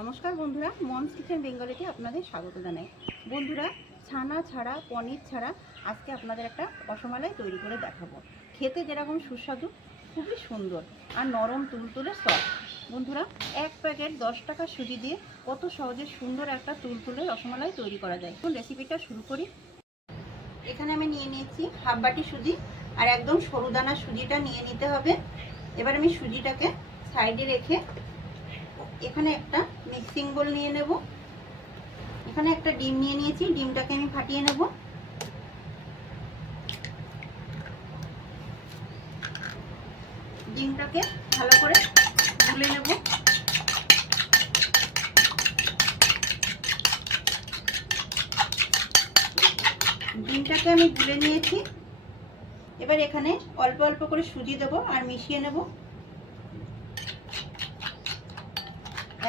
নমস্কার বন্ধুরা moms kitchen বেঙ্গলিতে আপনাদের স্বাগত জানাই। বন্ধুরা, ছানা ছাড়া, পনির ছাড়া আজকে আপনাদের একটা রসমালাই তৈরি করে দেখাবো। খেতে যেরকম সুস্বাদু, খুবই সুন্দর আর নরম তুলতুলে সফট বন্ধুরা, এক প্যাকেট দশ টাকা সুজি দিয়ে কত সহজে সুন্দর একটা তুলতুলে রসমালাই তৈরি করা যায়। এখন রেসিপিটা শুরু করি। এখানে আমি নিয়ে নিয়েছি হাফ বাটি সুজি আর একদম সরু দানা সুজিটা নিয়ে নিতে হবে। এবার আমি সুজিটাকে সাইডে রেখে এখানে একটা মিক্সিং বোল নিয়ে নেব। এখানে একটা ডিম নিয়ে নিয়েছি, ডিমটাকে আমি ফাটিয়ে নেব। ডিমটাকে ভালো করে গুলে নেব। ডিমটাকে আমি গুলে নিয়েছি। এবার এখানে অল্প অল্প করে সুজি দেবো আর মিশিয়ে নেব।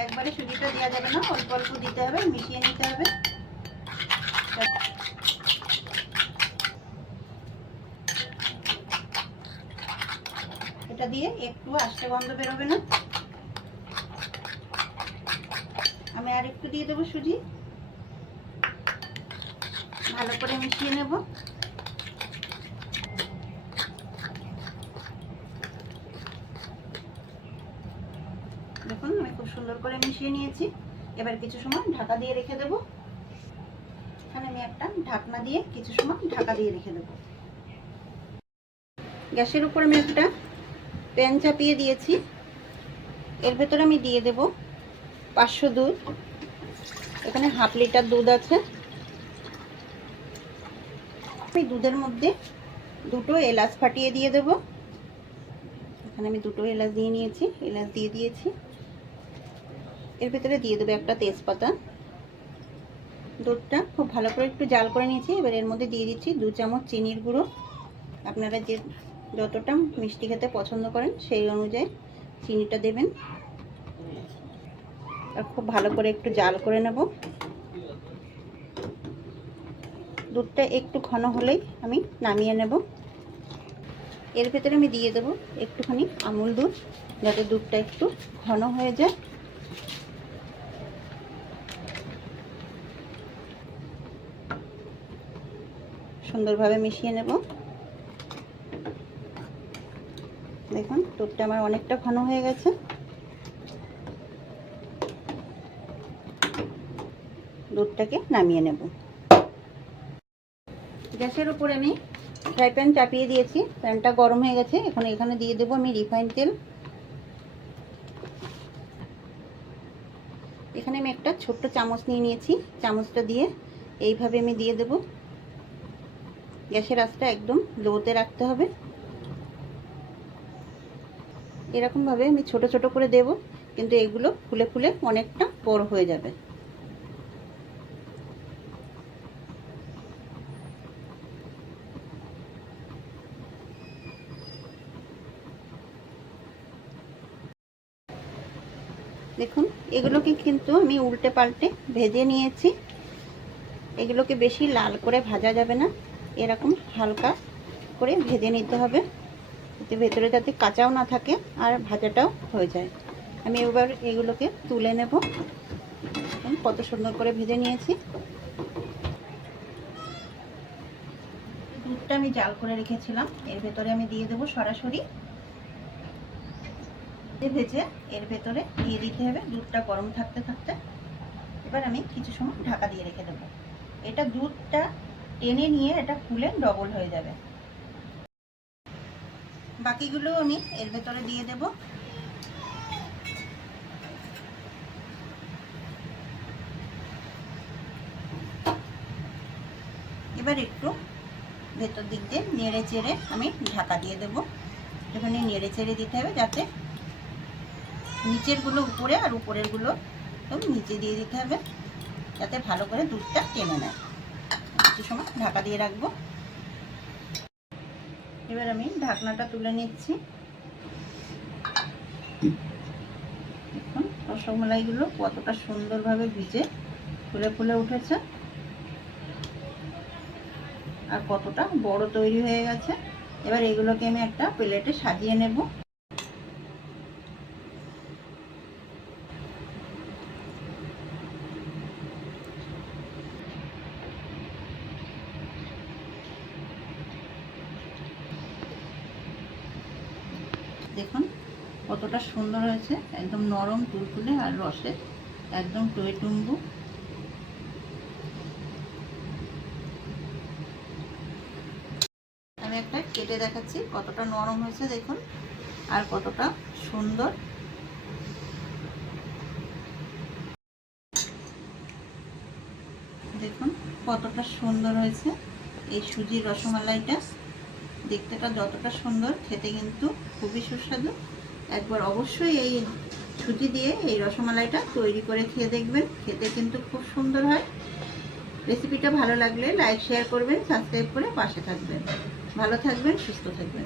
একবারে সুজিটা দেওয়া যাবে না, অল্প অল্প দিতে হবে, মিশিয়ে নিতে হবে। এটা দিয়ে একটু আষ্টে গন্ধ বেরোবে না। আমি আর একটু দিয়ে দেবো সুজি। ভালো করে মিশিয়ে নেব। দেখুন, আমি খুব সুন্দর করে মিশিয়ে নিয়েছি। এবার কিছু সময় ঢাকা দিয়ে রেখে দেবো। এখানে আমি একটা ঢাকনা দিয়ে কিছু সময় ঢাকা দিয়ে রেখে দেবো। গ্যাসের উপর আমি একটা প্যান চাপিয়ে দিয়েছি। এর ভেতরে আমি দিয়ে দেব পাঁচশো দুধ। এখানে হাফ লিটার দুধ আছে। আমি দুধের মধ্যে দুটো এলাচ ফাটিয়ে দিয়ে দেব। এখানে আমি দুটো এলাচ দিয়ে নিয়েছি। এলাচ দিয়ে দিয়েছি। এর ভেতরে দিয়ে দেবো একটা তেজপাতা। দুধটা খুব ভালো করে একটু জাল করে নিয়েছি। এবার এর মধ্যে দিয়ে দিচ্ছি দু চামচ চিনির গুঁড়ো। আপনারা যে যতটা মিষ্টি খেতে পছন্দ করেন সেই অনুযায়ী চিনিটা দেবেন। আর খুব ভালো করে একটু জাল করে নেব। দুধটা একটু ঘন হলেই আমি নামিয়ে নেব। এর ভেতরে আমি দিয়ে দেবো একটুখানি আমুল দুধ, যাতে দুধটা একটু ঘন হয়ে যায়। সুন্দরভাবে মিশিয়ে নেব। দেখুন দুধটা আমার অনেকটা ঘন হয়ে গেছে। দুধটাকে নামিয়ে নেব। গ্যাসের উপরে আমি ফ্রাই প্যান চাপিয়ে দিয়েছি। প্যানটা গরম হয়ে গেছে। এখন এখানে দিয়ে দেবো আমি রিফাইন তেল। এখানে আমি একটা ছোট্ট চামচ নিয়ে নিয়েছি। চামচটা দিয়ে এইভাবে আমি দিয়ে দেব। গ্যাসের আঁচটা একদম লোতে রাখতে হবে। এরকমভাবে আমি ছোট ছোট করে দেব, কিন্তু এগুলো ফুলে ফুলে অনেকটা বড় হয়ে যাবে। দেখুন, এগুলোকে কিন্তু আমি উল্টে পাল্টে ভেজে নিয়েছি। এগুলোকে বেশি লাল করে ভাজা যাবে না। এরকম হালকা করে ভেজে নিতে হবে এতে ভেতরে যাতে কাঁচাও না থাকে আর ভাজাটাও হয়ে যায়। আমি এবার এগুলোকে তুলে নেব। কত সুন্দর করে ভেজে নিয়েছি। দুধটা আমি জাল করে রেখেছিলাম, এর ভেতরে আমি দিয়ে দেবো সরাসরি। ভেজে এর ভেতরে দিয়ে দিতে হবে, দুধটা গরম থাকতে থাকতে। এবার আমি কিছু সময় ঢাকা দিয়ে রেখে দেবো। এটা দুধটা টেনে নিয়ে এটা খুলে ডবল হয়ে যাবে। বাকিগুলো আমি এর ভেতরে দিয়ে দেব। এবার একটু ভেতর দিক দিয়ে নেড়ে চেড়ে আমি ঢাকা দিয়ে দেবো। এখানে নেড়ে চেড়ে দিতে হবে যাতে নিচেরগুলো উপরে আর উপরেরগুলো নিচে দিয়ে দিতে হবে, যাতে ভালো করে দুধটা টেনে নেয়। কিছু সময় ঢাকা দিয়ে রাখব। এবার আমি ঢাকনাটা তুলে নিচ্ছি। দেখুন রসমালাইগুলো কতটা সুন্দরভাবে ভিজে ফুলে ফুলে উঠেছে। আর কতটা বড় তৈরি হয়ে গেছে। এবার এগুলোকে আমি একটা প্লেটে সাজিয়ে নেব। দেখুন, কতটা সুন্দর হয়েছে। একদম নরম, তুলতুলে আর রসে। একদম টইটুম্বু আমি একটা কেটে দেখাচ্ছি, কতটা নরম হয়েছে দেখুন, আর কতটা সুন্দর। দেখুন, কতটা সুন্দর হয়েছে এই সুজির রসমালাইটা। দেখতেটা যতটা সুন্দর, খেতে কিন্তু খুবই সুস্বাদু। একবার অবশ্যই এই সুজি দিয়ে এই রসমালাইটা তৈরি করে খেয়ে দেখবেন, খেতে কিন্তু খুব সুন্দর হয়। রেসিপিটা ভালো লাগলে লাইক, শেয়ার করবেন, সাবস্ক্রাইব করে পাশে থাকবেন। ভালো থাকবেন, সুস্থ থাকবেন।